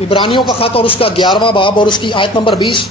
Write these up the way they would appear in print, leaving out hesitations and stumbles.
عبرانیوں کا خط اور اس کا 11واں باب اور اس کی آیت نمبر 20،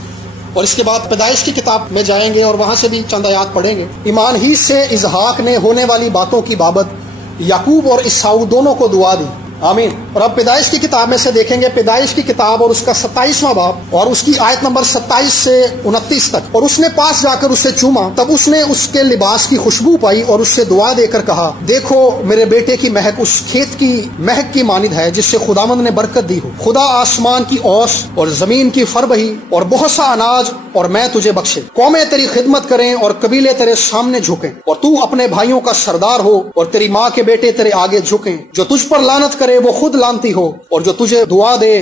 اور اس کے بعد پیدائش کی کتاب میں جائیں گے اور وہاں سے بھی چند آیات پڑھیں گے۔ ایمان ہی سے اسحاق نے ہونے والی باتوں کی بابت یعقوب اور عیساؤ دونوں کو دعا دی، آمین۔ اور اب پیدائش کی کتاب میں سے دیکھیں گے، پیدائش کی کتاب اور اس کا 27واں باب اور اس کی آیت نمبر 27 سے 29 تک۔ اور اس نے پاس جا کر اسے چوما، تب اس نے اس کے لباس کی خوشبو پائی اور اس سے دعا دے کر کہا، دیکھو میرے بیٹے کی مہک اس کھیت کی مہک کی مانند ہے جس سے خداوند نے برکت دی ہو۔ خدا آسمان کی اوس اور زمین کی فربہی اور بہت سا اناج اور میں تجھے بخشے، قومیں تیری خدمت کریں اور قبیلے تیرے سامنے جھکیں، اور تو اپنے بھائیوں کا سردار ہو، اور تیری ماں کے بیٹے تیرے آگے جھکیں۔ جو تجھ پر لعنت کرے وہ خود لعنتی ہو، اور جو تجھے دعا دے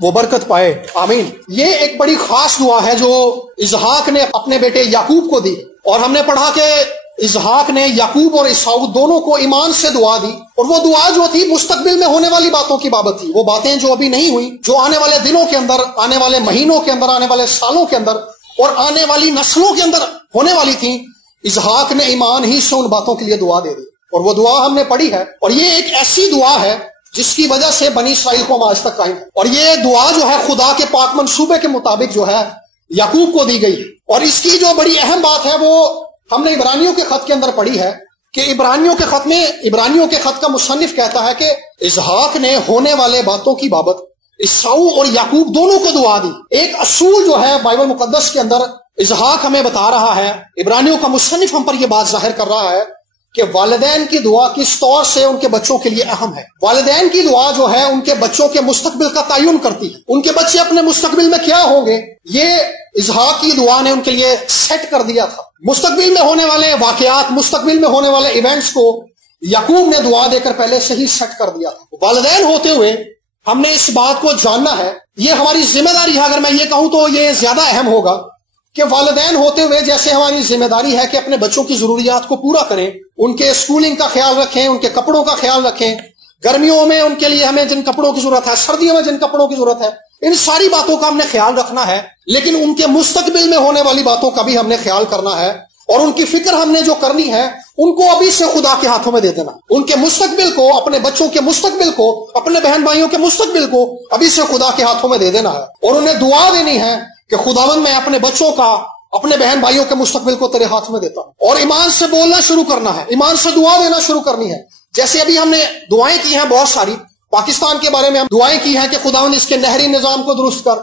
وہ برکت پائے، آمین۔ یہ ایک بڑی خاص دعا ہے جو اسحاق نے اپنے بیٹے یعقوب کو دی، اور ہم نے پڑھا کہ اسحاق نے یعقوب اور عیساؤ دونوں کو ایمان سے دعا دی، اور وہ دعا جو تھی مستقبل میں ہونے والی باتوں کی بابت تھی، وہ باتیں جو ابھی نہیں ہوئی، جو آنے والے دنوں کے اندر، آنے والے مہینوں کے اندر، آنے والے سالوں کے اندر اور آنے والی نسلوں کے اندر ہونے والی تھیں۔ اسحاق نے ایمان ہی سے ان باتوں کے لیے دعا دے دی، اور وہ دعا ہم نے پڑھی ہے، اور یہ ایک ایسی دعا ہے جس کی وجہ سے بنی اسرائیل کو آج تک قائم ہے، اور یہ دعا جو ہے خدا کے پاک منصوبے کے مطابق جو ہے یعقوب کو دی گئی ہے۔ اور اس کی جو بڑی اہم بات ہے وہ ہم نے عبرانیوں کے خط کے اندر پڑھی ہے کہ عبرانیوں کے خط کا مصنف کہتا ہے کہ اسحاق نے ہونے والے باتوں کی بابت عیساؤ اور یعقوب دونوں کو دعا دی۔ ایک اصول جو ہے بائبل مقدس کے اندر اسحاق ہمیں بتا رہا ہے، عبرانیوں کا مصنف ہم پر یہ بات ظاہر کر رہا ہے کہ والدین کی دعا کس طور سے ان کے بچوں کے لیے اہم ہے۔ والدین کی دعا جو ہے ان کے بچوں کے مستقبل کا تعین کرتی ہے، ان کے بچے اپنے مستقبل میں کیا ہوں گے یہ اسحاق کی دعا نے ان کے لیے سیٹ کر دیا تھا۔ مستقبل میں ہونے والے واقعات، مستقبل میں ہونے والے ایونٹس کو یعقوب نے دعا دے کر پہلے سے ہی سیٹ کر دیا تھا۔ والدین ہوتے ہوئے ہم نے اس بات کو جاننا ہے، یہ ہماری ذمہ داری ہے، اگر میں یہ کہوں تو یہ زیادہ اہم ہوگا کہ والدین ہوتے ہوئے جیسے ہماری ذمہ داری ہے کہ اپنے بچوں کی ضروریات کو پورا کریں، ان کے اسکولنگ کا خیال رکھیں، ان کے کپڑوں کا خیال رکھیں، گرمیوں میں ان کے لیے ہمیں جن کپڑوں کی ضرورت ہے، سردیوں میں جن کپڑوں کی ضرورت ہے، ان ساری باتوں کا ہم نے خیال رکھنا ہے، لیکن ان کے مستقبل میں ہونے والی باتوں کا بھی ہم نے خیال کرنا ہے، اور ان کی فکر ہم نے جو کرنی ہے ان کو ابھی سے خدا کے ہاتھوں میں دے دینا، ان کے مستقبل کو، اپنے بچوں کے مستقبل کو، اپنے بہن بھائیوں کے مستقبل کو ابھی سے خدا کے ہاتھوں میں دے دینا ہے، اور انہیں دعا دینی ہے کہ خداوند میں اپنے بچوں کا، اپنے بہن بھائیوں کے مستقبل کو تیرے ہاتھ میں دیتا ہوں، اور ایمان سے بولنا شروع کرنا ہے، ایمان سے دعا دینا شروع کرنی ہے۔ جیسے ابھی ہم نے دعائیں کی ہیں بہت ساری، پاکستان کے بارے میں ہم دعائیں کی ہیں کہ خداوند اس کے نہری نظام کو درست کر،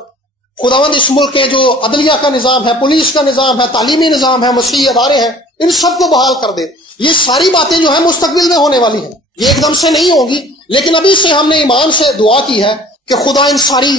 خداوند اس ملک کے جو عدلیہ کا نظام ہے، پولیس کا نظام ہے، تعلیمی نظام ہے، مسیحی ادارے ہیں، ان سب کو بحال کر دے۔ یہ ساری باتیں جو ہیں مستقبل میں ہونے والی ہیں، یہ ایک دم سے نہیں ہوں گی، لیکن ابھی سے ہم نے ایمان سے دعا کی ہے کہ خدا ان ساری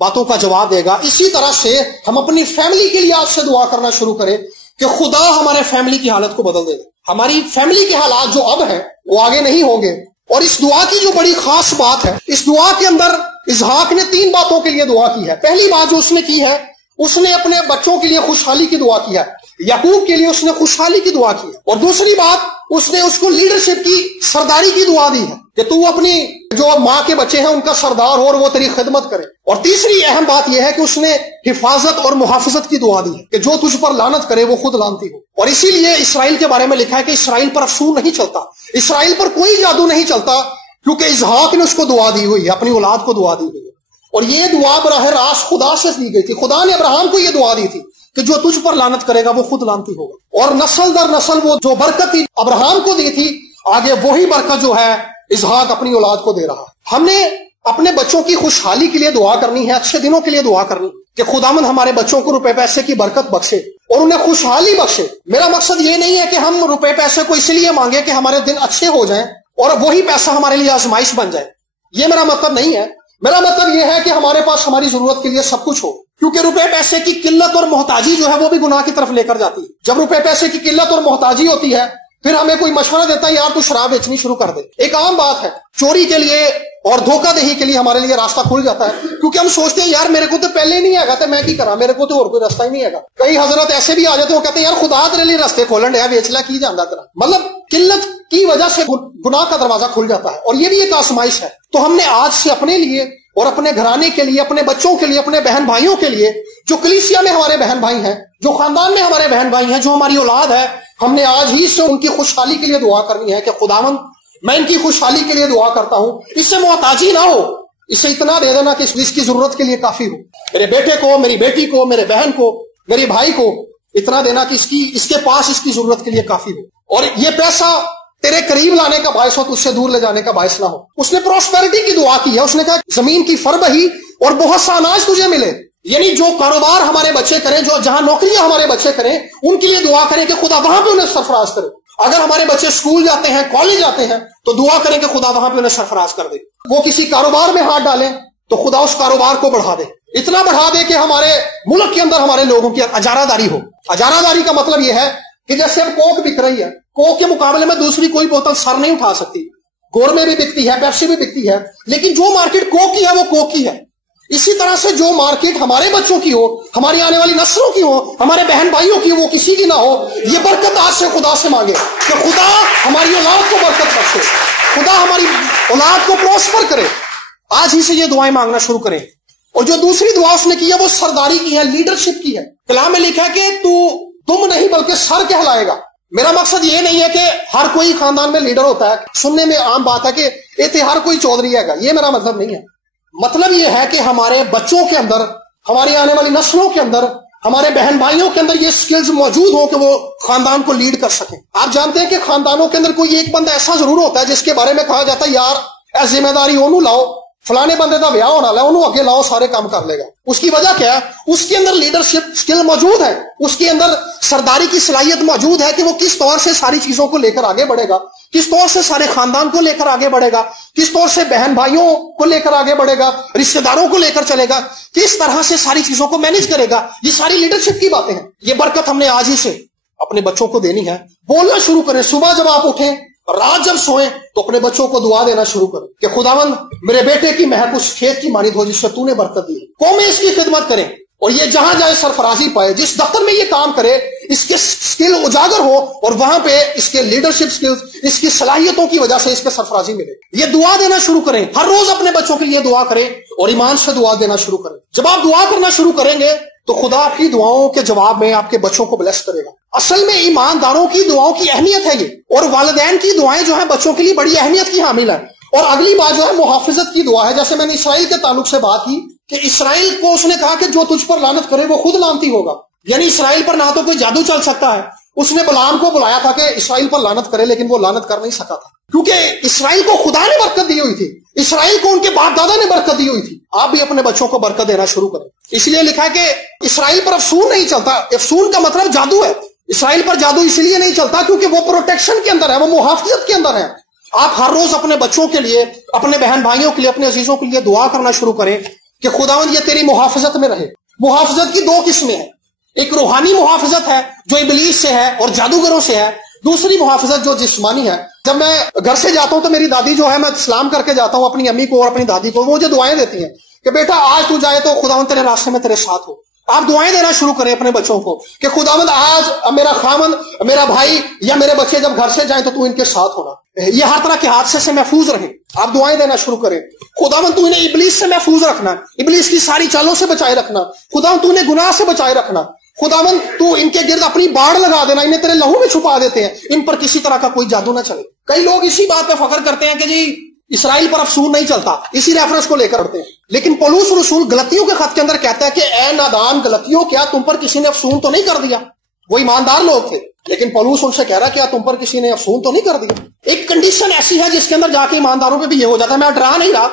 باتوں کا جواب دے گا۔ اسی طرح سے ہم اپنی فیملی کے لیے آج سے دعا کرنا شروع کریں کہ خدا ہمارے فیملی کی حالت کو بدل دے گا۔ ہماری فیملی کے حالات جو اب ہیں وہ آگے نہیں ہوں گے، اور اس دعا کی جو بڑی خاص بات ہے، اس دعا کے اندر اسحاق نے 3 باتوں کے لیے دعا کی ہے۔ پہلی بات جو اس نے کی ہے، اس نے اپنے بچوں کے لیے خوشحالی کی دعا کی ہے، یعقوب کے لیے اس نے خوشحالی کی دعا کی ہے، اور دوسری بات اس نے اس کو لیڈرشپ کی، سرداری کی دعا دی ہے کہ تو اپنی جو ماں کے بچے ہیں ان کا سردار ہو اور وہ تیری خدمت کرے، اور تیسری اہم بات یہ ہے کہ اس نے حفاظت اور محافظت کی دعا دی ہے کہ جو تجھ پر لعنت کرے وہ خود لعنتی ہو۔ اور اسی لیے اسرائیل کے بارے میں لکھا ہے کہ اسرائیل پر افسون نہیں چلتا، اسرائیل پر کوئی جادو نہیں چلتا، کیونکہ اسحاق نے اس کو دعا دی ہوئی ہے، اپنی اولاد کو دعا دی ہوئی ہے، اور یہ دعا براہ راست خدا سے دی گئی تھی۔ خدا نے ابراہیم کو یہ دعا دی تھی کہ جو تجھ پر لعنت کرے گا وہ خود لعنتی ہوگا، اور نسل در نسل وہ جو برکت تھی ابراہیم کو دی تھی، آگے وہی برکت جو ہے اسحاق اپنی اولاد کو دے رہا ہے۔ ہم نے اپنے بچوں کی خوشحالی کے لیے دعا کرنی ہے، اچھے دنوں کے لیے دعا کرنی کہ خداوند ہمارے بچوں کو روپے پیسے کی برکت بخشے اور انہیں خوشحالی بخشے۔ میرا مقصد یہ نہیں ہے کہ ہم روپے پیسے کو اس لیے مانگے کہ ہمارے دن اچھے ہو جائیں اور وہی پیسہ ہمارے لیے آزمائش بن جائے، یہ میرا مطلب نہیں ہے۔ میرا مطلب یہ ہے کہ ہمارے پاس ہماری ضرورت کے لیے سب کچھ ہو، کیونکہ روپے پیسے کی قلت اور محتاجی جو ہے وہ بھی گناہ کی طرف لے کر جاتی ہے۔ جب روپے پیسے کی قلت اور محتاجی ہوتی ہے پھر ہمیں کوئی مشورہ دیتا ہے یار تو شراب بیچنی شروع کر دے، ایک عام بات ہے، چوری کے لیے اور دھوکہ دہی کے لیے ہمارے لیے راستہ کھل جاتا ہے، کیونکہ ہم سوچتے ہیں یار میرے کو تو پہلے نہیں آگا تو میں کی کرا، میرے کو تو اور کوئی راستہ ہی نہیں آگا۔ کئی حضرت ایسے بھی آ جاتے ہیں، وہ کہتے ہیں یار خدا تیرے لیے راستے کھولن ڈیا، بیچلا کی جانا تیرا، مطلب قلت کی وجہ سے گناہ کا دروازہ کھل جاتا ہے، اور یہ بھی ایک آزمائش ہے۔ تو ہم نے آج سے اپنے لیے اور اپنے گھرانے کے لیے، اپنے بچوں کے لیے، اپنے بہن بھائیوں کے لیے، جو کلیسیا میں ہمارے بہن بھائی ہیں، جو خاندان میں ہمارے بہن بھائی ہیں، جو ہماری اولاد ہے، ہم نے آج ہی سے ان کی خوشحالی کے لیے دعا کرنی ہے کہ خداوند میں ان کی خوشحالی کے لیے دعا کرتا ہوں، اس سے محتاجی نہ ہو، اسے اتنا دے دینا کہ اس کی ضرورت کے لیے کافی ہو. میرے بیٹے کو، میری بیٹی کو، میرے بہن کو، میرے بھائی کو اتنا دینا کہ اس کے پاس اس کی ضرورت کے لیے کافی ہو، اور یہ پیسہ تیرے قریب لانے کا باعث ہو تو اس سے دور لے جانے کا باعث نہ ہو. اس نے پراسپیرٹی کی دعا کی ہے. اس نے کہا زمین کی فر بہی اور بہت سا اناج تجھے ملے. یعنی جو کاروبار ہمارے بچے کریں، جو جہاں نوکریاں ہمارے بچے کریں، ان کے لیے دعا کریں کہ خدا وہاں پہ انہیں سرفراز کرے. اگر ہمارے بچے اسکول جاتے ہیں، کالج جاتے ہیں، تو دعا کریں کہ خدا وہاں پہ انہیں سرفراز کر دے. وہ کسی کاروبار میں ہاتھ ڈالیں تو خدا اس کاروبار کو بڑھا دے، اتنا بڑھا دے کہ ہمارے ملک کے اندر ہمارے لوگوں کی اجارہ داری ہو. اجارہ داری کا مطلب یہ ہے کہ جیسے اب کوک بک رہی ہے، کوک کے مقابلے میں دوسری کوئی بوتل سر نہیں اٹھا سکتی. گورمے بھی بکتی ہے، پیپسی بھی بکتی ہے، لیکن جو مارکیٹ کوک کی ہے وہ کوک کی ہے. اسی طرح سے جو مارکیٹ ہمارے بچوں کی ہو، ہماری آنے والی نسلوں کی ہو، ہمارے بہن بھائیوں کی، وہ کسی کی نہ ہو. یہ برکت آج سے خدا سے مانگے کہ خدا ہماری اولاد کو برکت بخشے، خدا ہماری اولاد کو پروسپر کرے. آج ہی سے یہ دعائیں مانگنا شروع کریں. اور جو دوسری دعا اس نے کی ہے وہ سرداری کی ہے، لیڈرشپ کی ہے. کلام میں لکھا ہے کہ تم نہیں بلکہ سر کہلائے گا. میرا مقصد یہ نہیں ہے کہ ہر کوئی خاندان میں لیڈر ہوتا ہے. سننے میں عام بات ہے کہ یہ ہر کوئی چودھری ہے گا، یہ میرا مطلب نہیں ہے. مطلب یہ ہے کہ ہمارے بچوں کے اندر، ہماری آنے والی نسلوں کے اندر، ہمارے بہن بھائیوں کے اندر یہ سکلز موجود ہوں کہ وہ خاندان کو لیڈ کر سکیں. آپ جانتے ہیں کہ خاندانوں کے اندر کوئی ایک بندہ ایسا ضرور ہوتا ہے جس کے بارے میں کہا جاتا ہے یار اے ذمہ داری اونوں لاؤ، فلانے بندے کا بیاہ ہونا ہے، انہوں اگے لاؤ، سارے کام کر لے گا. اس کی وجہ کیا ہے؟ اس کے اندر لیڈرشپ سکل موجود ہے، اس کے اندر سرداری کی صلاحیت موجود ہے کہ وہ کس طور سے ساری چیزوں کو لے کر آگے بڑھے گا، کس طور سے سارے خاندان کو لے کر آگے بڑھے گا، کس طور سے بہن بھائیوں کو لے کر آگے بڑھے گا، رشتہ داروں کو لے کر چلے گا، کس طرح سے ساری چیزوں کو مینج کرے گا. یہ ساری لیڈرشپ کی باتیں ہیں. یہ برکت ہم نے آج ہی سے اپنے بچوں کو دینی ہے. بولنا شروع کریں. صبح جب آپ اٹھیں، رات جب سوئیں، تو اپنے بچوں کو دعا دینا شروع کریں کہ خداوند میرے بیٹے کی مہک اس کھیت کی مانند ہو جس سے تو نے برکت دی ہے. قومیں اس کی خدمت کریں اور یہ جہاں جائے سرفرازی پائے. جس دفتر میں یہ کام کرے اس کے سکل اجاگر ہو اور وہاں پہ اس کے لیڈرشپ سکلز، اس کی صلاحیتوں کی وجہ سے اس پہ سرفرازی ملے. یہ دعا دینا شروع کریں. ہر روز اپنے بچوں کے لیے دعا کریں اور ایمان سے دعا دینا شروع کریں. جب آپ دعا کرنا شروع کریں گے تو خدا آپ کی دعاؤں کے جواب میں آپ کے بچوں کو بلیس کرے گا. اصل میں ایمانداروں کی دعاؤں کی اہمیت ہے یہ، اور والدین کی دعائیں جو ہیں بچوں کے لیے بڑی اہمیت کی حامل ہیں. اور اگلی بات جو ہے محافظت کی دعا ہے. جیسے میں نے اسرائیل کے تعلق سے بات کی کہ اسرائیل کو اس نے کہا کہ جو تجھ پر لعنت کرے وہ خود لعنتی ہوگا. یعنی اسرائیل پر نہ تو کوئی جادو چل سکتا ہے. اس نے بلعام کو بلایا تھا کہ اسرائیل پر لعنت کرے، لیکن وہ لعنت کر نہیں سکا تھا کیونکہ اسرائیل کو خدا نے برکت دی ہوئی تھی، اسرائیل کو ان کے باپ دادا نے برکت دی ہوئی تھی. آپ بھی اپنے بچوں کو برکت دینا شروع کریں. اس لیے لکھا ہے کہ اسرائیل پر افسون نہیں چلتا. افسون کا مطلب جادو ہے. اسرائیل پر جادو اس لیے نہیں چلتا کیونکہ وہ پروٹیکشن کے اندر ہے، وہ محافظت کے اندر ہے. آپ ہر روز اپنے بچوں کے لیے، اپنے بہن بھائیوں کے لیے، اپنے عزیزوں کے لیے دعا کرنا شروع کریں کہ خداوند یہ تیری محافظت میں رہے. محافظت کی دو قسمیں ہیں. ایک روحانی محافظت ہے جو ابلیس سے ہے اور جادوگروں سے ہے. دوسری محافظت جو جسمانی ہے. جب میں گھر سے جاتا ہوں تو میری دادی جو ہے، میں سلام کر کے جاتا ہوں اپنی امی کو اور اپنی دادی کو، وہ مجھے دعائیں دیتی ہیں کہ بیٹا آج تو جائے تو خداوند تیرے راستے میں تیرے ساتھ ہو. آپ دعائیں دینا شروع کریں اپنے بچوں کو کہ خداوند آج میرا خامند، میرا بھائی یا میرے بچے جب گھر سے جائیں تو ان کے ساتھ ہونا، یہ ہر طرح کے حادثے سے محفوظ رہیں. آپ دعائیں دینا شروع کریں. خداوند تو انہیں ابلیس سے محفوظ رکھنا، ابلیس کی ساری چالوں سے بچائے رکھنا. خداوند تو انہیں گناہ سے بچائے رکھنا. خداوند تو ان کے گرد اپنی باڑ لگا دینا، انہیں تیرے لہو میں چھپا دیتے ہیں، ان پر کسی طرح کا کوئی جادو نہ چلے. کئی لوگ اسی بات پہ فخر کرتے ہیں کہ جی اسرائیل پر افسون نہیں چلتا، اسی ریفرنس کو لے کر پڑھتے ہیں. لیکن پولس رسول گلتیوں کے خط کے اندر کہتا ہے کہ اے نادان گلتیوں، کیا تم پر کسی نے افسون تو نہیں کر دیا؟ وہ ایماندار لوگ تھے، لیکن پولس ان سے کہہ رہا کیا تم پر کسی نے افسون تو نہیں کر دیا؟ ایک کنڈیشن ایسی ہے جس کے اندر جا کے ایمانداروں پہ بھی یہ ہو جاتا ہے. میں ڈرا نہیں رہا،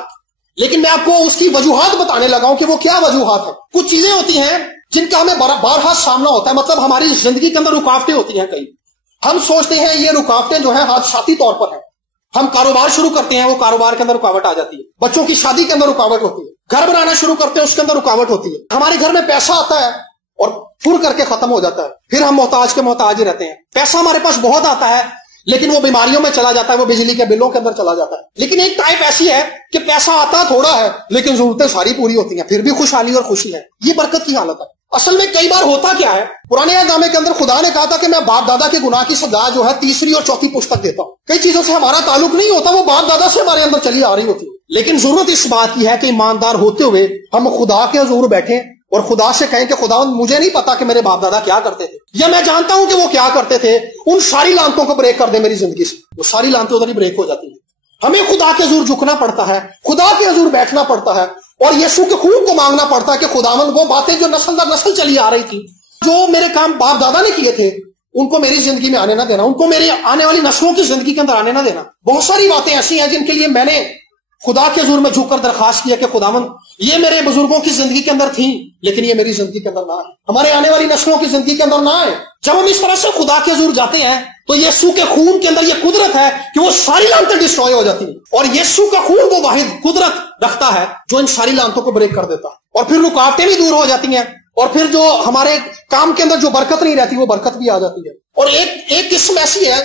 لیکن میں آپ کو اس کی وجوہات بتانے لگا ہوں کہ وہ کیا وجوہات ہیں. کچھ چیزیں ہوتی ہیں جن کا ہمیں بارہا سامنا ہوتا ہے. مطلب ہماری زندگی کے اندر رکاوٹیں ہوتی ہیں. کئی ہم سوچتے ہیں یہ رکاوٹیں جو ہیں حادثاتی طور پر ہیں. ہم کاروبار شروع کرتے ہیں، وہ کاروبار کے اندر رکاوٹ آ جاتی ہے. بچوں کی شادی کے اندر رکاوٹ ہوتی ہے. گھر بنانا شروع کرتے ہیں، اس کے اندر رکاوٹ ہوتی ہے. ہمارے گھر میں پیسہ آتا ہے اور پھر کر کے ختم ہو جاتا ہے. پھر ہم محتاج کے محتاج ہی رہتے ہیں. پیسہ ہمارے پاس بہت آتا ہے لیکن وہ بیماریوں میں چلا جاتا ہے، وہ بجلی کے بلوں کے اندر چلا جاتا ہے. لیکن ایک ٹائپ ایسی ہے کہ پیسہ آتا تھوڑا ہے لیکن ضرورتیں ساری پوری ہوتی ہیں، پھر بھی خوشحالی اور خوشی ہے. یہ برکت کی حالت ہے. اصل میں کئی بار ہوتا کیا ہے، پرانے نامے کے اندر خدا نے کہا تھا کہ میں باپ دادا کے گناہ کی سزا جو ہے تیسری اور چوتھی پشت تک دیتا ہوں. کئی چیزوں سے ہمارا تعلق نہیں ہوتا، وہ باپ دادا سے ہمارے اندر چلی آ رہی ہوتی ہے. لیکن ضرورت اس بات کی ہے کہ ایماندار ہوتے ہوئے ہم خدا کے حضور بیٹھیں اور خدا سے کہیں کہ خداوند مجھے نہیں پتا کہ میرے باپ دادا کیا کرتے تھے، یا میں جانتا ہوں کہ وہ کیا کرتے تھے. ان ساری لعنتوں کو بریک کر دے میری زندگی سے. وہ ساری لعنتیں ادھر ہی بریک ہو جاتی ہیں. ہمیں خدا کے حضور جھکنا پڑتا ہے، خدا کے حضور بیٹھنا پڑتا ہے، اور یسوع کے خون کو مانگنا پڑتا ہے کہ خداوند وہ باتیں جو نسل در نسل چلی آ رہی تھی، جو میرے کام باپ دادا نے کیے تھے، ان کو میری زندگی میں آنے نہ دینا، ان کو میری آنے والی نسلوں کی زندگی کے اندر آنے نہ دینا۔ بہت ساری باتیں ایسی ہیں جن کے لیے میں نے خدا کے حضور میں جھک کر درخواست کیا کہ خداوند یہ میرے بزرگوں کی زندگی کے اندر تھیں، لیکن یہ میری زندگی کے اندر نہ آئے، ہمارے آنے والی نسلوں کی زندگی کے اندر نہ آئے۔ جب ہم اس طرح سے خدا کے حضور جاتے ہیں تو یسوع کے خون کے اندر یہ قدرت ہے کہ وہ ساری لعنتیں ڈسٹروائے ہو جاتی ہیں، اور یسوع کا خون وہ واحد قدرت رکھتا ہے جو ان ساری لعنتوں کو بریک کر دیتا ہے، اور پھر رکاوٹیں بھی دور ہو جاتی ہیں، اور پھر جو ہمارے کام کے اندر جو برکت نہیں رہتی وہ برکت بھی آ جاتی ہے۔ اور ایک قسم ایسی ہے،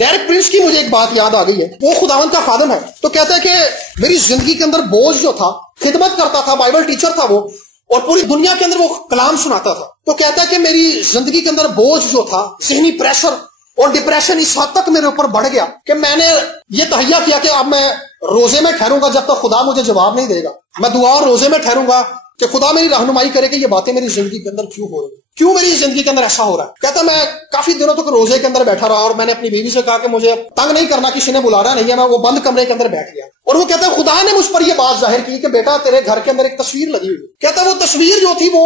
ڈیرک پرنس کی مجھے ایک بات یاد آ گئی ہے، وہ خداوند کا خادم ہے، تو کہتا ہے کہ میری زندگی کے اندر بوجھ جو تھا، خدمت کرتا تھا، بائبل ٹیچر تھا وہ، اور پوری دنیا کے اندر وہ کلام سناتا تھا، تو کہتا ہے کہ میری زندگی کے اندر بوجھ جو تھا، ذہنی پریشر اور ڈپریشن اس حد تک میرے اوپر بڑھ گیا کہ میں نے یہ تہیہ کیا کہ اب میں روزے میں ٹھہروں گا جب تک خدا مجھے جواب نہیں دے گا، میں دعا اور روزے میں ٹھہروں گا کہ خدا میری رہنمائی کرے کہ یہ باتیں میری زندگی کے اندر کیوں ہو رہی ہیں، کیوں میری زندگی کے اندر ایسا ہو رہا ہے۔ کہتا میں کافی دنوں تک روزے کے اندر بیٹھا رہا، اور میں نے اپنی بیوی سے کہا کہ مجھے تنگ نہیں کرنا، کسی نے بلا رہا نہیں ہے، میں وہ بند کمرے کے اندر بیٹھ گیا، اور وہ کہتا ہے خدا نے مجھ پر یہ بات ظاہر کی کہ بیٹا تیرے گھر کے اندر ایک تصویر لگی ہوئی۔ کہتا وہ تصویر جو تھی وہ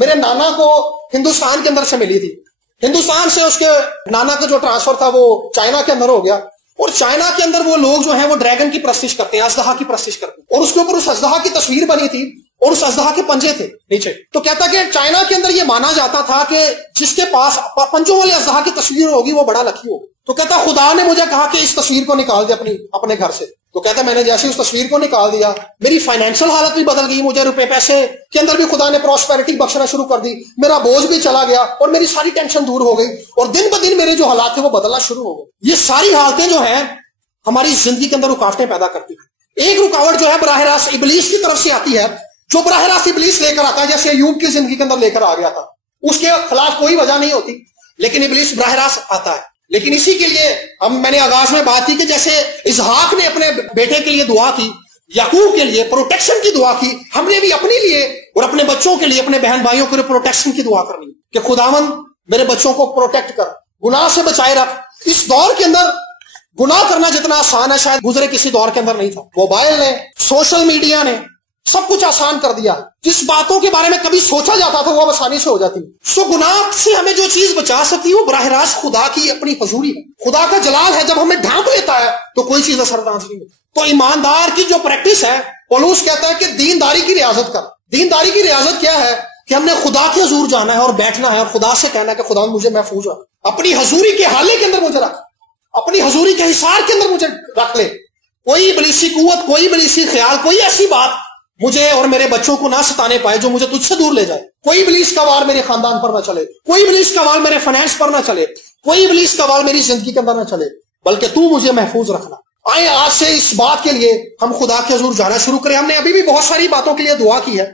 میرے نانا کو ہندوستان کے اندر سے ملی تھی، ہندوستان سے اس کے نانا کا جو ٹرانسفر تھا وہ چائنا کے اندر ہو گیا، اور چائنا کے اندر وہ لوگ جو ہیں وہ ڈریگن کی پرستش کرتے ہیں، اژدہا کی پرستش کرتے ہیں، اور اس کے اوپر اس اژدہا کی تصویر بنی تھی اور اس اژدہا کے پنجے تھے نیچے۔ تو کہتا کہ چائنا کے اندر یہ مانا جاتا تھا کہ جس کے پاس پنجوں والے اژدہا کی تصویر ہوگی وہ بڑا لکی ہوگا۔ تو کہتا خدا نے مجھے کہا کہ اس تصویر کو نکال دے اپنے گھر سے۔ تو کہتا میں نے جیسے اس تصویر کو نکال دیا، میری فائنینشل حالت بھی بدل گئی، مجھے روپے پیسے کے اندر بھی خدا نے پراسپیرٹی بخشنا شروع کر دی، میرا بوجھ بھی چلا گیا، اور میری ساری ٹینشن دور ہو گئی، اور دن بدن میرے جو حالات تھے وہ بدلنا شروع ہو گئے۔ یہ ساری حالتیں جو ہیں ہماری زندگی کے اندر رکاوٹیں پیدا کرتی ہیں۔ ایک رکاوٹ جو ہے براہ راست ابلیس کی طرف سے آتی ہے، جو براہ راست ابلیس لے کر آتا ہے، جیسے ایوب کی زندگی کے اندر لے کر آ گیا تھا، اس کے خلاف کوئی وجہ نہیں ہوتی، لیکن ابلیس براہ راست آتا ہے۔ لیکن اسی کے لیے میں نے آغاز میں بات کی کہ جیسے اسحاق نے اپنے بیٹے کے لیے دعا کی، یعقوب کے لیے پروٹیکشن کی دعا کی، ہم نے بھی اپنے لیے اور اپنے بچوں کے لیے، اپنے بہن بھائیوں کے لیے پروٹیکشن کی دعا کرنی کہ خداوند میرے بچوں کو پروٹیکٹ کر، گناہ سے بچائے رکھ۔ اس دور کے اندر گناہ کرنا جتنا آسان ہے شاید گزرے کسی دور کے اندر نہیں تھا۔ موبائل نے، سوشل میڈیا نے سب کچھ آسان کر دیا، جس باتوں کے بارے میں کبھی سوچا جاتا تھا وہ آسانی سے ہو جاتی۔ سو گناہ سے ہمیں جو چیز بچا سکتی ہے وہ براہ راست خدا کی اپنی حضوری ہے، خدا کا جلال ہے۔ جب ہمیں ڈھانپ لیتا ہے تو کوئی چیز اثر انداز نہیں ہوتی۔ تو ایماندار کی جو پریکٹس ہے، پولس کہتا ہے کہ دینداری کی ریاضت کر۔ دینداری کی ریاضت کیا ہے کہ ہم نے خدا کے حضور جانا ہے اور بیٹھنا ہے، اور خدا سے کہنا ہے کہ خدا مجھے محفوظ رکھ، اپنی حضوری کے حالے کے اندر مجھے رکھ، اپنی حضوری کے حصار کے اندر مجھے رکھ لے۔ کوئی ابلیسی قوت، کوئی ابلیسی خیال، کوئی ایسی بات مجھے اور میرے بچوں کو نہ ستانے پائے جو مجھے تجھ سے دور لے جائے۔ کوئی ابلیس کا وار میرے خاندان پر نہ چلے، کوئی ابلیس کا وار میرے فائنانس پر نہ چلے، کوئی ابلیس کا وار میری زندگی کے اندر نہ چلے، بلکہ تو مجھے محفوظ رکھنا۔ آئے آج سے اس بات کے لیے ہم خدا کے حضور جانا شروع کریں۔ ہم نے ابھی بھی بہت ساری باتوں کے لیے دعا کی ہے،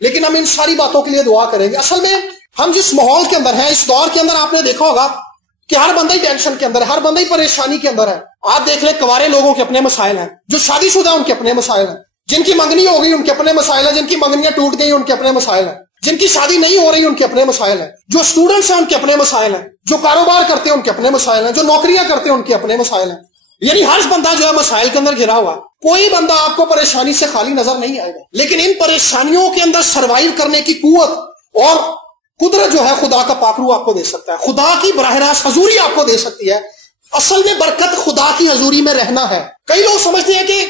لیکن ہم ان ساری باتوں کے لیے دعا کریں گے۔ اصل میں ہم جس ماحول کے اندر ہیں، اس دور کے اندر آپ نے دیکھا ہوگا کہ ہر بندہ ہی ٹینشن کے اندر ہے، ہر بندہ ہی پریشانی کے اندر ہے۔ آپ دیکھ لیں کنوارے لوگوں کے اپنے مسائل ہیں، جو شادی شدہ ان کے اپنے مسائل ہیں، جن کی منگنی ہو گئی ان کے اپنے مسائل ہیں، جن کی منگنیاں ٹوٹ گئی ان کے اپنے مسائل ہیں، جن کی شادی نہیں ہو رہی ان کے اپنے مسائل ہیں، جو اسٹوڈنٹس ہیں ان کے اپنے مسائل ہیں، جو کاروبار کرتے ہیں ان کے اپنے مسائل ہیں، جو نوکریاں کرتے ہیں ان کے اپنے مسائل ہیں۔ یعنی ہر بندہ جو ہے مسائل کے اندر گھرا ہوا ہے، کوئی بندہ آپ کو پریشانی سے خالی نظر نہیں آئے گا، لیکن ان پریشانیوں کے اندر سروائیو کرنے کی قوت اور قدرت جو ہے خدا کا پاک روح آپ کو دے سکتا ہے، خدا کی براہ راست حضوری آپ کو دے سکتی ہے۔ اصل میں برکت خدا کی حضوری میں رہنا ہے۔ کئی لوگ سمجھتے ہیں کہ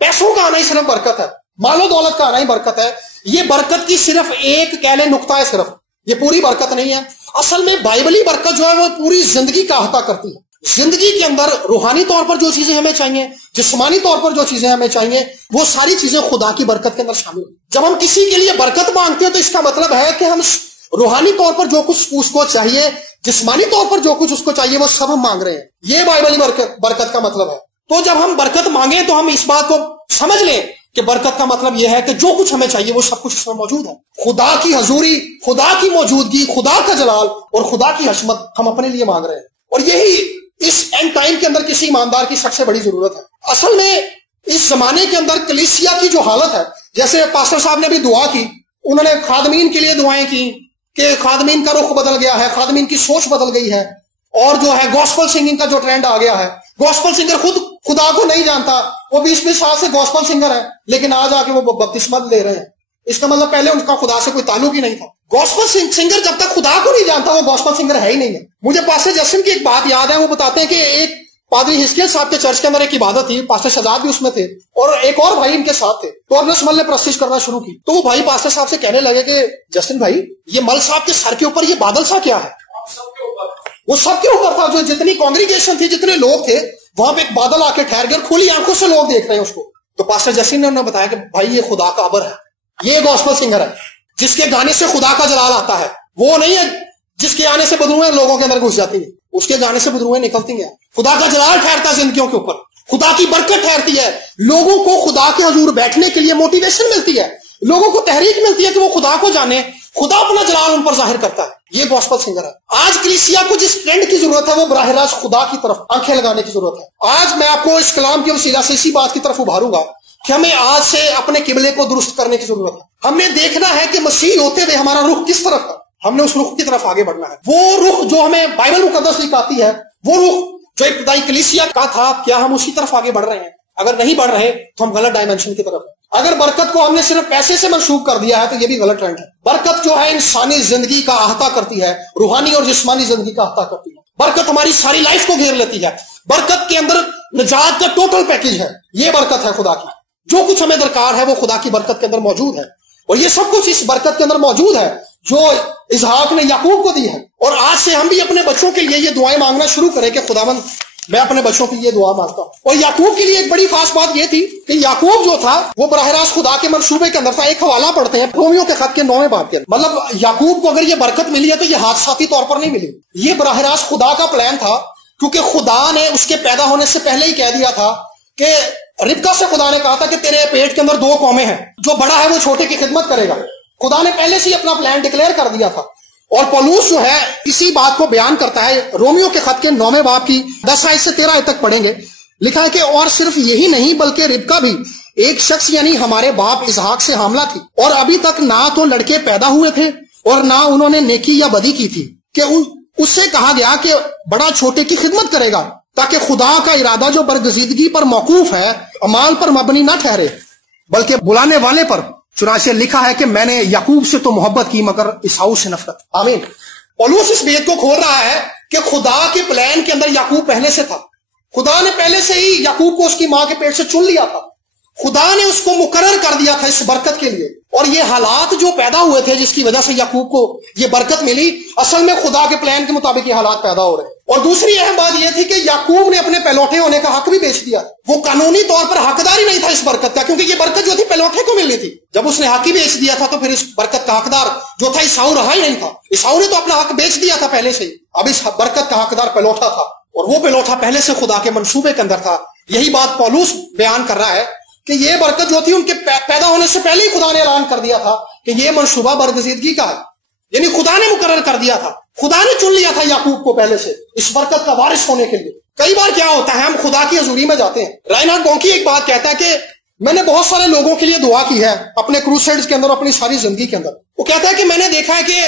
پیسوں کا آنا ہی صرف برکت ہے، مال و دولت کا آنا ہی برکت ہے۔ یہ برکت کی صرف ایک کہہ لیں نقطہ ہے، صرف یہ پوری برکت نہیں ہے۔ اصل میں بائبلی برکت جو ہے وہ پوری زندگی کا احاطہ کرتی ہے۔ زندگی کے اندر روحانی طور پر جو چیزیں ہمیں چاہیے، جسمانی طور پر جو چیزیں ہمیں چاہیے، وہ ساری چیزیں خدا کی برکت کے اندر شامل ہیں۔ جب ہم کسی کے لیے برکت مانگتے ہیں تو اس کا مطلب ہے کہ ہم روحانی طور پر جو کچھ اس کو چاہیے، جسمانی طور پر جو کچھ اس کو چاہیے، وہ سب ہم مانگ رہے ہیں۔ یہ بائبلی برکت کا مطلب ہے۔ تو جب ہم برکت مانگیں تو ہم اس بات کو سمجھ لیں کہ برکت کا مطلب یہ ہے کہ جو کچھ ہمیں چاہیے وہ سب کچھ اس میں موجود ہے۔ خدا کی حضوری، خدا کی موجودگی، خدا کا جلال اور خدا کی حشمت ہم اپنے لیے مانگ رہے ہیں، اور یہی اس اینڈ ٹائم کے اندر کسی ایماندار کی سب سے بڑی ضرورت ہے۔ اصل میں اس زمانے کے اندر کلیسیا کی جو حالت ہے، جیسے پاسٹر صاحب نے بھی دعا کی، انہوں نے خادمین کے لیے دعائیں کی کہ خادمین کا رخ بدل گیا ہے، خادمین کی سوچ بدل گئی ہے، اور جو ہے گوسپل سنگنگ کا جو ٹرینڈ آ گیا ہے، گوسپل سنگر خود خدا کو نہیں جانتا، وہ 20 سال سے گوسپل سنگر ہے، لیکن آج آ کے وہ بپتسمہ لے رہے ہیں. اس کا مطلب پہلے ان کا خدا سے کوئی تعلق ہی نہیں تھا. گوسپل سنگر جب تک خدا کو نہیں جانتا وہ گوسپل سنگر ہے ہی نہیں ہے. مجھے پاسٹر جسٹن کی ایک بات یاد ہے، وہ بتاتے ہیں کہ ایک پادری ہسکیل صاحب کے چرچ کے اندر ایک عبادت تھی، پاسٹر شہزاد بھی اس میں تھے اور ایک اور بھائی ان کے ساتھ تھے. تو ارنسٹ مل نے پرستش کرنا شروع کی. تو وہ بھائی پاسٹر صاحب سے کہنے لگے کہ جسٹن بھائی، یہ مل صاحب کے سر کے اوپر یہ بادل سا کیا ہے؟ وہ سب کے اوپر تھا، جو جتنی کانگریگیشن تھی، جتنے لوگ تھے، وہاں پہ ایک بادل آ کے ٹھہر گئے اور کھلی آنکھوں سے لوگ دیکھ رہے ہیں اس کو. تو پاسٹر جسٹن نے انہیں بتایا کہ بھائی یہ خدا کا ابر ہے، یہ گوسپل سنگر ہے جس کے گانے سے خدا کا جلال آتا ہے. وہ نہیں ہے جس کے آنے سے بدروہیں لوگوں کے اندر گھس جاتی ہیں، اس کے گانے سے بدروہیں نکلتی ہیں. خدا کا جلال ٹھہرتا ہے زندگیوں کے اوپر، خدا کی برکت ٹھہرتی ہے، لوگوں کو خدا کے حضور بیٹھنے کے لیے موٹیویشن ملتی ہے، لوگوں کو تحریک ملتی ہے کہ وہ خدا کو جانے، خدا اپنا جلال ان پر ظاہر کرتا ہے. یہ گوسپل سنگر ہے. آج کلیسیا کو جس ٹرینڈ کی ضرورت ہے وہ براہ راست خدا کی طرف آنکھیں لگانے کی ضرورت ہے. آج میں آپ کو اس کلام کے وسیلہ سے اسی بات کی طرف ابھاروں گا کہ ہمیں آج سے اپنے قبلے کو درست کرنے کی ضرورت ہے. ہم نے دیکھنا ہے کہ مسیح ہوتے ہوئے ہمارا رخ کس طرف ہے، ہم نے اس رخ کی طرف آگے بڑھنا ہے. وہ رخ جو ہمیں بائبل مقدس دکھاتی ہے، وہ رخ جو ابتدائی کلیسیا کا تھا، کیا ہم اسی طرف آگے بڑھ رہے ہیں؟ اگر نہیں بڑھ رہے تو ہم غلط ڈائمنشن کی طرف ہیں. اگر برکت کو ہم نے صرف پیسے سے منسوخ کر دیا ہے تو یہ بھی غلط ٹرینڈ ہے. برکت جو ہے انسانی زندگی کا احاطہ کرتی ہے، روحانی اور جسمانی زندگی کا احاطہ کرتی ہے. برکت ہماری ساری لائف کو گھیر لیتی ہے. برکت کے اندر نجات کا ٹوٹل پیکج ہے. یہ برکت ہے خدا کی. جو کچھ ہمیں درکار ہے وہ خدا کی برکت کے اندر موجود ہے، اور یہ سب کچھ اس برکت کے اندر موجود ہے جو اسحاق نے یعقوب کو دی ہے. اور آج سے ہم بھی اپنے بچوں کے لیے یہ دعائیں مانگنا شروع کریں کہ خداوند میں اپنے بچوں کی یہ دعا مانگتا ہوں. اور یعقوب کے لیے ایک بڑی خاص بات یہ تھی کہ یعقوب جو تھا وہ براہ راست خدا کے منصوبے کے اندر تھا. ایک حوالہ پڑھتے ہیں رومیو کے خط کے 9ویں باب کے، مطلب یعقوب کو اگر یہ برکت ملی ہے تو یہ حادثاتی طور پر نہیں ملی، یہ براہ راست خدا کا پلان تھا. کیونکہ خدا نے اس کے پیدا ہونے سے پہلے ہی کہہ دیا تھا کہ ربکا سے خدا نے کہا تھا کہ تیرے پیٹ کے اندر 2 قومیں ہیں، جو بڑا ہے وہ چھوٹے کی خدمت کرے گا. خدا نے پہلے سے ہی اپنا پلان ڈکلیئر کر دیا تھا. اور پولوس جو ہے اسی بات کو بیان کرتا ہے رومیو کے خط کے 9ویں باب کی 10 آیت سے 13 آیت تک پڑھیں گے. لکھا ہے کہ اور صرف یہی نہیں بلکہ ربکا بھی ایک شخص یعنی ہمارے باپ اسحاق سے حاملہ تھی، اور ابھی تک نہ تو لڑکے پیدا ہوئے تھے اور نہ انہوں نے نیکی یا بدی کی تھی، کہ اس سے کہا گیا کہ بڑا چھوٹے کی خدمت کرے گا، تاکہ خدا کا ارادہ جو برگزیدگی پر موقوف ہے اعمال پر مبنی نہ ٹھہرے بلکہ بلانے والے پر. چنانچہ لکھا ہے کہ میں نے یعقوب سے تو محبت کی مگر عیساؤ سے نفرت. آمین. پولوس اس بیت کو کھول رہا ہے کہ خدا کے پلان کے اندر یعقوب پہلے سے تھا. خدا نے پہلے سے ہی یعقوب کو اس کی ماں کے پیٹ سے چن لیا تھا. خدا نے اس کو مقرر کر دیا تھا اس برکت کے لیے. اور یہ حالات جو پیدا ہوئے تھے جس کی وجہ سے یعقوب کو یہ برکت ملی، اصل میں خدا کے پلان کے مطابق یہ حالات پیدا ہو رہے ہیں. اور دوسری اہم بات یہ تھی کہ یعقوب نے اپنے پہلوٹے ہونے کا حق بھی بیچ دیا. وہ قانونی طور پر حقدار ہی نہیں تھا اس برکت کا، کیونکہ یہ برکت جو تھی پہلوٹے کو ملنی تھی. جب اس نے حق ہی بیچ دیا تھا تو پھر اس برکت کا حقدار جو تھا عیساؤ رہا ہی نہیں تھا. عیساؤ نے تو اپنا حق بیچ دیا تھا پہلے سے ہی. اب اس برکت کا حقدار پہلوٹا تھا، اور وہ پہلوٹا پہلے سے خدا کے منصوبے کے اندر تھا. یہی بات پولوس بیان کر رہا ہے کہ یہ برکت جو تھی ان کے پیدا ہونے سے پہلے ہی خدا نے اعلان کر دیا تھا کہ یہ منصوبہ برگزیدگی کا ہے. یعنی خدا نے مقرر کر دیا تھا، خدا نے چن لیا تھا یعقوب کو پہلے سے اس برکت کا وارث ہونے کے لیے. کئی بار کیا ہوتا ہے ہم خدا کی حضوری میں جاتے ہیں. رائنہارڈ بونکی ایک بات کہتا ہے کہ میں نے بہت سارے لوگوں کے لیے دعا کی ہے اپنے کروسیڈز کے اندر، اپنی ساری زندگی کے اندر. وہ کہتا ہے کہ میں نے دیکھا ہے کہ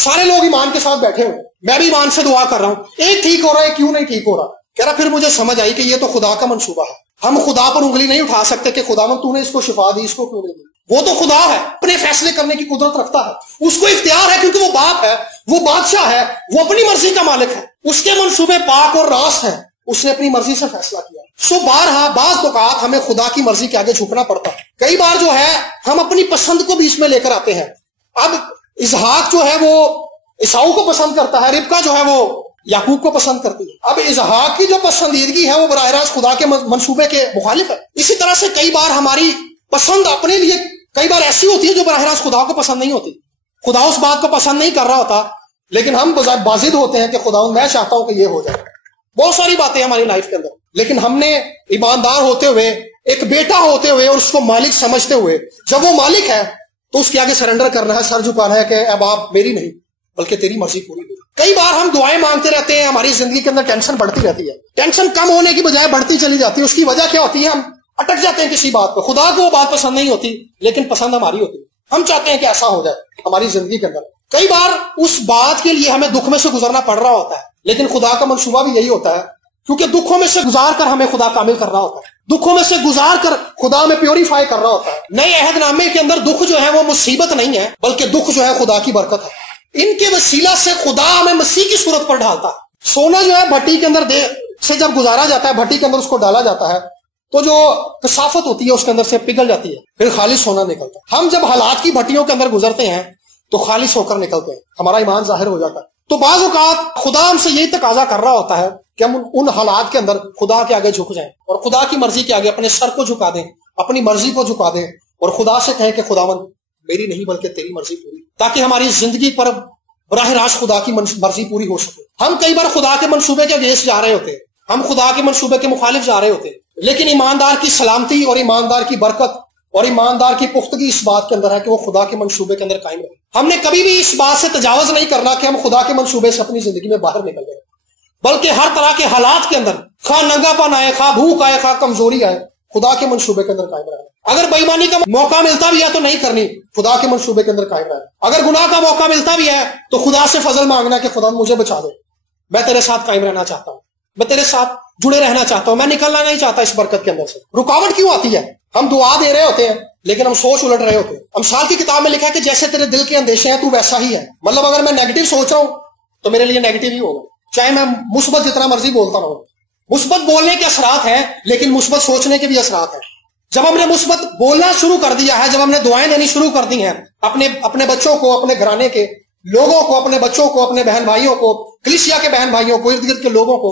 سارے لوگ ایمان کے ساتھ بیٹھے ہوئے، میں بھی ایمان سے دعا کر رہا ہوں، ایک ٹھیک ہو رہا ہے، کیوں نہیں ٹھیک ہو رہا؟ کہہ رہا پھر مجھے سمجھ آئی کہ یہ تو خدا کا منصوبہ ہے. ہم خدا پر انگلی نہیں اٹھا سکتے کہ خداوند تو نے اس کو شفا دی، اس کو کیوں نہیں دی. وہ تو خدا ہے، اپنے فیصلے کرنے کی قدرت رکھتا ہے، اس کو اختیار ہے کیونکہ وہ باپ ہے، وہ بادشاہ ہے، وہ اپنی مرضی کا مالک ہے، اس کے منصوبے پاک اور راست ہیں، اس نے اپنی مرضی سے فیصلہ کیا. سو بارہا بعض اوقات ہمیں خدا کی مرضی کے آگے جھکنا پڑتا ہے. کئی بار جو ہے ہم اپنی پسند کو بھی اس میں لے کر آتے ہیں. اب اسحاق جو ہے وہ عیساؤ کو پسند کرتا ہے، ربکا جو ہے وہ یعقوب کو پسند کرتی ہے. اب اسحاق کی جو پسندیدگی ہے وہ براہ راست خدا کے منصوبے کے مخالف ہے. اسی طرح سے کئی بار ہماری پسند اپنے لیے کئی بار ایسی ہوتی ہے جو براہ راست خدا کو پسند نہیں ہوتی. خدا اس بات کو پسند نہیں کر رہا ہوتا، لیکن ہم بازد ہوتے ہیں کہ خدا میں چاہتا ہوں کہ یہ ہو جائے. بہت ساری باتیں ہماری لائف کے اندر، لیکن ہم نے ایماندار ہوتے ہوئے، ایک بیٹا ہوتے ہوئے اور اس کو مالک سمجھتے ہوئے، جب وہ مالک ہے تو اس کے آگے سرنڈر کرنا ہے، سر جھکانا ہے کہ اب آپ میری نہیں بلکہ تیری مرضی پوری ہوئی. کئی بار ہم دعائیں مانگتے رہتے ہیں، ہماری زندگی کے اندر ٹینشن بڑھتی رہتی ہے، ٹینشن کم ہونے کی بجائے بڑھتی چلی جاتی ہے. اس کی وجہ کیا ہوتی ہے؟ ہم اٹک جاتے ہیں کسی بات پہ. خدا کو وہ بات پسند نہیں ہوتی لیکن پسند ہماری ہوتی ہے. ہم چاہتے ہیں کہ ایسا ہو جائے ہماری زندگی کے اندر. کئی بار اس بات کے لیے ہمیں دکھ میں سے گزرنا پڑ رہا ہوتا ہے، لیکن خدا کا منصوبہ بھی یہی ہوتا ہے کیونکہ دکھوں میں سے گزار کر ہمیں خدا کامل کر رہا ہوتا ہے، دکھوں میں سے گزار کر خدا میں پیوریفائی کر رہا ہوتا ہے۔ نئے عہد نامے کے اندر دکھ جو ہے وہ مصیبت نہیں ہے، بلکہ دکھ جو ہے خدا کی برکت ہے۔ ان کے وسیلہ سے خدا ہمیں مسیح کی صورت پر ڈھالتا ہے۔ سونا جو ہے بھٹی کے اندر سے جب گزارا جاتا ہے، بھٹی کے اندر اس کو ڈالا جاتا ہے تو جو کثافت ہوتی ہے اس کے اندر سے پگھل جاتی ہے، پھر خالص سونا نکلتا ہے۔ ہم جب حالات کی بھٹیوں کے اندر گزرتے ہیں تو خالص ہو کر نکلتے ہیں، ہمارا ایمان ظاہر ہو جاتا ہے۔ تو بعض اوقات خدا ہم سے یہی تقاضا کر رہا ہوتا ہے کہ ہم ان حالات کے اندر خدا کے آگے جھک جائیں اور خدا کی مرضی کے آگے اپنے سر کو جھکا دیں، اپنی مرضی کو جھکا دیں اور خدا سے کہیں کہ خداوند میری نہیں بلکہ تیری مرضی پوری، تاکہ ہماری زندگی پر براہ راست خدا کی مرضی پوری ہو سکے۔ ہم کئی بار خدا کے منصوبے کے اگینسٹ جا رہے ہوتے ہیں، ہم خدا کے منصوبے کے مخالف جا رہے ہوتے ہیں، لیکن ایماندار کی سلامتی اور ایماندار کی برکت اور ایماندار کی پختگی اس بات کے اندر ہے کہ وہ خدا کے منصوبے کے اندر قائم رہے۔ ہم نے کبھی بھی اس بات سے تجاوز نہیں کرنا کہ ہم خدا کے منصوبے سے اپنی زندگی میں باہر نکل گئے، بلکہ ہر طرح کے حالات کے اندر، خواہ ننگا پن آئے، خواہ بھوک آئے، خواہ کمزوری آئے، خدا کے منصوبے کے اندر قائم رہنا۔ اگر بے ایمانی کا موقع ملتا بھی ہے تو نہیں کرنی، خدا کے منصوبے کے اندر قائم رہنا۔ اگر گناہ کا موقع ملتا بھی ہے تو خدا سے فضل مانگنا کہ خدا مجھے بچا دے، میں تیرے ساتھ قائم رہنا چاہتا ہوں، میں تیرے ساتھ جڑے رہنا چاہتا ہوں، میں نکلنا نہیں چاہتا اس برکت کے اندر سے۔ رکاوٹ کیوں آتی ہے؟ ہم دعا دے رہے ہوتے ہیں لیکن ہم سوچ الٹ رہے ہوتے ہیں۔ امثال کی کتاب میں لکھا ہے کہ جیسے تیرے دل کے اندیشے ہیں تو ویسا ہی ہے۔ مطلب اگر میں نیگیٹو سوچ رہا ہوں تو میرے لیے نیگیٹو ہی ہوگا، چاہے میں مثبت جتنا مرضی بولتا رہوں۔ مثبت بولنے کے اثرات ہیں لیکن مثبت سوچنے کے بھی اثرات ہیں۔ جب ہم نے مثبت بولنا شروع کر دیا ہے، جب ہم نے دعائیں دینی شروع کر دی ہیں اپنے بچوں کو، اپنے گھرانے کے لوگوں کو، اپنے بچوں کو، اپنے بہن بھائیوں کو، کلیسیا کے بہن بھائیوں کو، ارد گرد کے لوگوں کو،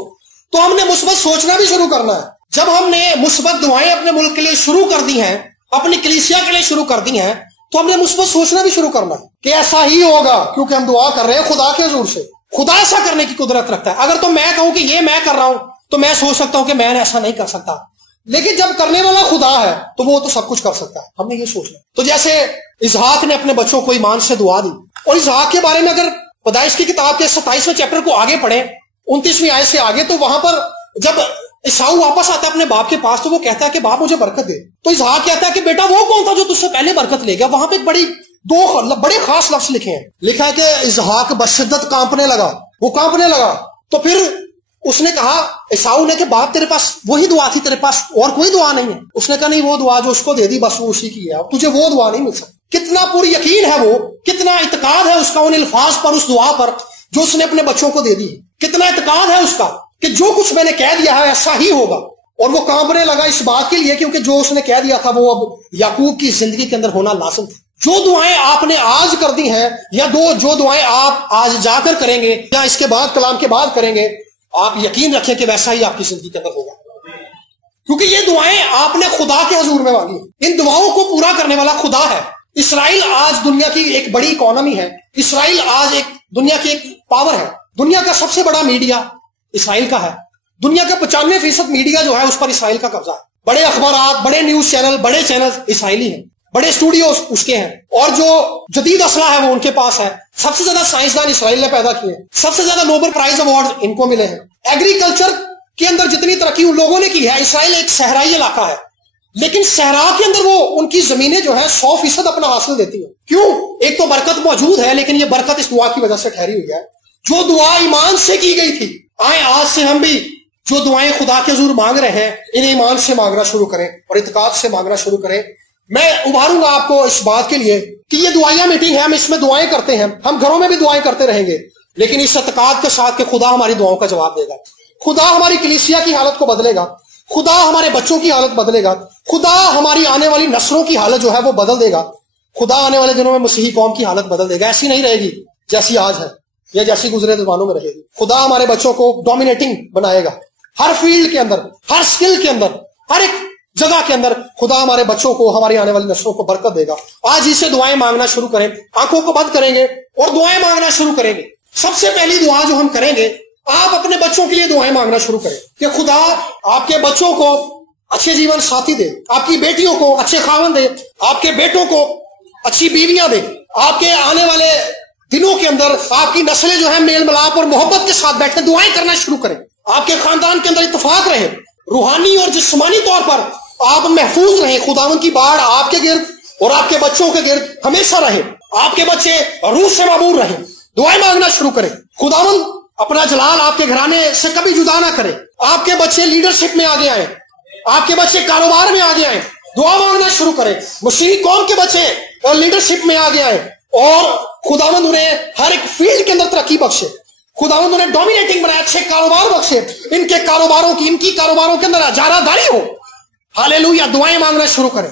تو ہم نے مثبت سوچنا بھی شروع کرنا ہے۔ جب ہم نے مثبت دعائیں اپنے ملک کے لیے شروع کر دی ہیں، اپنی کلیسیا کے لیے شروع کر دی ہیں، تو ہم نے مثبت سوچنا بھی شروع کرنا ہے کہ ایسا ہی ہوگا، کیونکہ ہم دعا کر رہے ہیں خدا کے حضور سے۔ خدا ایسا کرنے کی قدرت رکھتا ہے۔ اگر تو میں کہوں کہ یہ میں کر رہا ہوں تو میں سوچ سکتا ہوں کہ میں ایسا نہیں کر سکتا، لیکن جب کرنے والا خدا ہے تو وہ تو سب کچھ کر سکتا ہے، ہم نے یہ سوچنا۔ تو جیسے اسحاق نے اپنے بچوں کو ایمان سے دعا دی، اور اسحاق کے بارے میں اگر پیدائش کی کتاب کے 27ویں چیپٹر کو آگے پڑھیں، 29ویں آیت سے آگے، تو وہاں پر جب عیساؤ واپس آتا ہے اپنے باپ کے پاس تو وہ کہتا ہے کہ باپ مجھے برکت دے، تو اسحاق کہتا ہے کہ بیٹا وہ کون تھا جو تجھ سے پہلے برکت لے گیا؟ وہاں پہ بڑے خاص لفظ لکھے ہیں، لکھا ہے کہ اسحاق بشدت کانپنے لگا، وہ کانپنے لگا۔ تو پھر اس نے کہا عیساؤ نے کہ باپ تیرے پاس وہی دعا تھی، تیرے پاس اور کوئی دعا نہیں ہے؟ اس نے کہا نہیں، وہ دعا جو اس کو دے دی بس وہ اسی کی ہے، تجھے وہ دعا نہیں مل سکتی۔ کتنا پوری یقین ہے وہ، کتنا اعتقاد ہے اس کا ان الفاظ پر، اس دعا پر جو اس نے اپنے بچوں کو دے دی، کتنا اعتقاد ہے اس کا کہ جو کچھ میں نے کہہ دیا ہے ایسا ہی ہوگا۔ اور وہ کانپنے لگا اس بات کے لیے کیونکہ جو اس نے کہہ دیا تھا وہ اب یعقوب کی زندگی کے اندر ہونا لازم تھا۔ جو دعائیں آپ نے آج کر دی ہیں یا جو دعائیں آپ آج جا کر کریں گے یا اس کے بعد کلام کے بعد کریں گے، آپ یقین رکھیں کہ ویسا ہی آپ کی زندگی کے اندر ہوگا، کیونکہ یہ دعائیں آپ نے خدا کے حضور میں مانگی ہیں۔ ان دعاؤں کو پورا کرنے والا خدا ہے۔ اسرائیل آج دنیا کی ایک بڑی اکانومی ہے، اسرائیل آج دنیا کی ایک پاور ہے۔ دنیا کا سب سے بڑا میڈیا اسرائیل کا ہے، دنیا کا 95% میڈیا جو ہے اس پر اسرائیل کا قبضہ ہے۔ بڑے اخبارات، بڑے نیوز چینل، بڑے چینل اسرائیلی ہیں، بڑے اسٹوڈیوز اس کے ہیں، اور جو جدید اسلحہ ہے وہ ان کے پاس ہے۔ سب سے زیادہ سائنسدان اسرائیل نے پیدا کیے ہیں، سب سے زیادہ نوبل پرائز ایوارڈ ان کو ملے ہیں۔ ایگریکلچر کے اندر جتنی ترقی ان لوگوں نے کی ہے، اسرائیل ایک صحرائی علاقہ ہے، لیکن صحرا کے اندر وہ ان کی زمینیں جو ہے 100% اپنا حاصل دیتی ہیں۔ کیوں؟ ایک تو برکت موجود ہے، لیکن یہ برکت اس دعا کی وجہ سے ٹھہری ہوئی ہے، جو دعا ایمان سے کی گئی تھی۔ آئیں آج سے ہم بھی جو دعائیں خدا کے حضور مانگ رہے ہیں انہیں ایمان سے مانگنا شروع کریں اور اعتقاد سے مانگنا شروع کریں۔ میں ابھاروں گا آپ کو اس بات کے لیے کہ یہ دعائیہ میٹنگ ہے، ہم اس میں دعائیں کرتے ہیں، ہم گھروں میں بھی دعائیں کرتے رہیں گے، لیکن اس اعتقاد کے ساتھ کہ خدا ہماری دعاؤں کا جواب دے گا، خدا ہماری کلیسیا کی حالت کو بدلے گا، خدا ہمارے بچوں کی حالت بدلے گا، خدا ہماری آنے والی نسلوں کی حالت جو ہے وہ بدل دے گا، خدا آنے والے دنوں میں مسیحی قوم کی حالت بدل دے گا۔ ایسی نہیں رہے گی جیسی آج ہے یا جیسی گزرے زمانوں میں رہے گی۔ خدا ہمارے بچوں کو ڈومینیٹنگ بنائے گا، ہر فیلڈ کے اندر، ہر سکل کے اندر، ہر ایک جگہ کے اندر خدا ہمارے بچوں کو، ہماری آنے والی نسلوں کو برکت دے گا۔ آج ہی سے دعائیں مانگنا شروع کریں، آنکھوں کو بند کریں گے اور دعائیں مانگنا شروع کریں گے۔ سب سے پہلی دعا جو ہم کریں گے، آپ اپنے بچوں کے لیے دعائیں مانگنا شروع کریں کہ خدا آپ کے بچوں کو اچھے جیون ساتھی دے، آپ کی بیٹیوں کو اچھے خاوند دے، آپ کے بیٹوں کو اچھی بیویاں دے، آپ کے آنے والے دنوں کے اندر آپ کی نسلیں جو ہیں میل ملاپ اور محبت کے ساتھ بیٹھ کر دعائیں کرنا شروع کریں، آپ کے خاندان کے اندر اتفاق رہے، روحانی اور جسمانی طور پر آپ محفوظ رہیں، خداوند کی باڑ آپ کے گرد اور آپ کے بچوں کے گرد ہمیشہ رہے، آپ کے بچے روح سے معمور رہیں۔ دعائیں مانگنا شروع کریں، خداوند اپنا جلال آپ کے گھرانے سے کبھی جدا نہ کرے. آپ کے بچے لیڈرشپ میں آگے آئے, آپ کے بچے کاروبار میں آگے آئے, دعا مانگنا شروع کریں. مسیحی قوم کے بچے اور لیڈرشپ میں آگے آئے اور خداوند انہیں ہر ایک فیلڈ کے اندر ترقی بخشے. خداوند انہیں ڈومینیٹنگ بنائے, اچھے کاروبار بخشے, ان کے کاروباروں کے اندر اجارہ داری ہو. ہالےلویا. دعائیں مانگنا شروع کریں,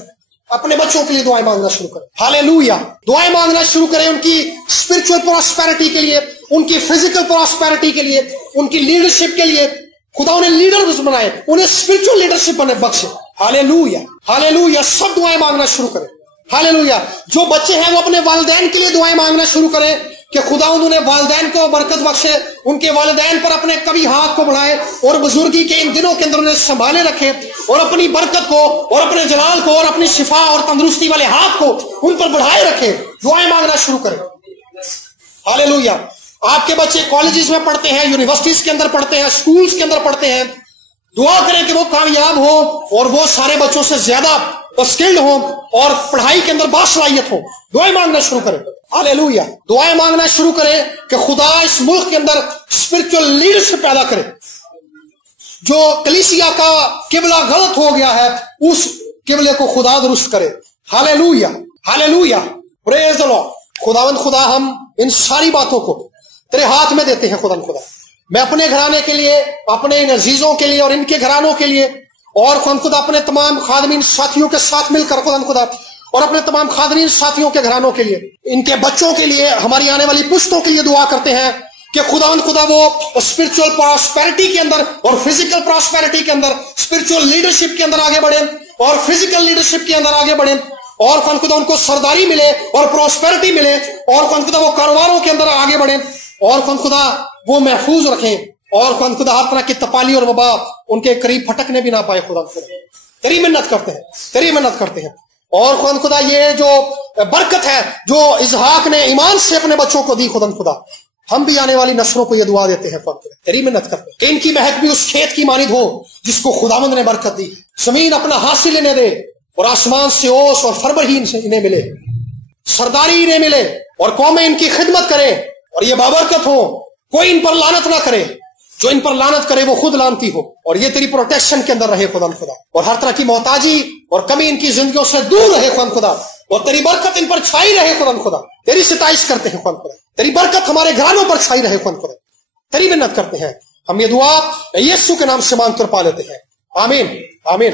اپنے بچوں کے لیے دعائیں مانگنا شروع کریں. ہالےلویا. دعائیں مانگنا شروع کریں ان کی اسپرچل پراسپیرٹی کے لیے, ان کی فزیکل پراسپیرٹی کے لیے, ان کی لیڈرشپ کے لیے. خدا انہیں لیڈر بنائے, انہیں اسپرچل لیڈرشپ بخشے. ہالےلویا. ہالےلویا. سب دعائیں مانگنا شروع کریں. ہالےلویا. جو بچے ہیں وہ اپنے والدین کے لیے دعائیں مانگنا شروع کریں کہ خداوند انہیں والدین کو برکت بخشے, ان کے والدین پر اپنے کبھی ہاتھ کو بڑھائے اور بزرگی کے ان دنوں کے اندر انہیں سنبھالے رکھے اور اپنی برکت کو اور اپنے جلال کو اور اپنی شفا اور تندرستی والے ہاتھ کو ان پر بڑھائے رکھے. دعائیں مانگنا شروع کریں. ہالےلویا. آپ کے بچے کالجز میں پڑھتے ہیں, یونیورسٹیز کے اندر پڑھتے ہیں, سکولز کے اندر پڑھتے ہیں, دعا کریں کہ وہ کامیاب ہو اور وہ سارے بچوں سے زیادہ اسکلڈ ہوں اور پڑھائی کے اندر باصلاحیت ہو. دعائیں مانگنا شروع کریں. ہالےلویا. دعائیں مانگنا شروع کریں کہ خدا اس ملک کے اندر اسپرچل لیڈرشپ پیدا کرے. جو کلیسیا کا قبلہ غلط ہو گیا ہے اس قبلے کو خدا درست کرے. ہالےلویا. ہالےلویا. پریز دی لارڈ. خداوند خدا ہم ان ساری باتوں کو تیرے ہاتھ میں دیتے ہیں. خدا میں اپنے گھرانے کے لیے, اپنے ان عزیزوں کے لیے اور ان کے گھرانوں کے لیے اور خدا اپنے تمام خادمین ساتھیوں کے ساتھ مل کر خدا اور اپنے تمام خادمین ساتھیوں کے گھرانوں کے لیے, ان کے بچوں کے لیے, ہماری آنے والی پشتوں کے لیے دعا کرتے ہیں کہ خدا وہ اسپرچل پراسپیرٹی کے اندر اور فزیکل پراسپیرٹی کے اندر, اسپرچل لیڈرشپ کے اندر آگے بڑھیں اور فزیکل لیڈرشپ کے اندر آگے بڑھیں اور خدا ان کو سرداری ملے اور پراسپیرٹی ملے اور خدا وہ کاروباروں کے اندر آگے بڑھیں اور خدا وہ محفوظ رکھیں اور خدا ہر طرح کی تپالی اور وبا ان کے قریب پھٹکنے بھی نہ پائے. خدا تیری منت کرتے ہیں, تیری منت کرتے ہیں. اور خدا یہ جو برکت ہے جو اسحاق نے ایمان سے اپنے بچوں کو دی, خدا ہم بھی آنے والی نسلوں کو یہ دعا دیتے ہیں. تیری منت کرتے ہیں کہ ان کی مہک بھی اس کھیت کی مانند ہو جس کو خداوند نے برکت دی. زمین اپنا حاصل لینے دے اور آسمان سے اوس اور فربر ہی انہیں ملے, سرداری انہیں ملے اور قومیں ان کی خدمت کرے اور یہ بابرکت ہو. کوئی ان پر لعنت نہ کرے, جو ان پر لعنت کرے وہ خود لعنتی ہو. اور یہ تیری پروٹیکشن کے اندر رہے خدا اور ہر طرح کی محتاجی اور کمی ان کی زندگیوں سے دور رہے خدا اور تیری برکت ان پر چھائی رہے خدا. تیری ستائش کرتے ہیں خدا, تیری برکت ہمارے گھرانوں پر چھائی رہے خدا. تیری منت کرتے ہیں. ہم یہ دعا یسوع کے نام سے مانگ کر پا لیتے ہیں. آمین. آمین.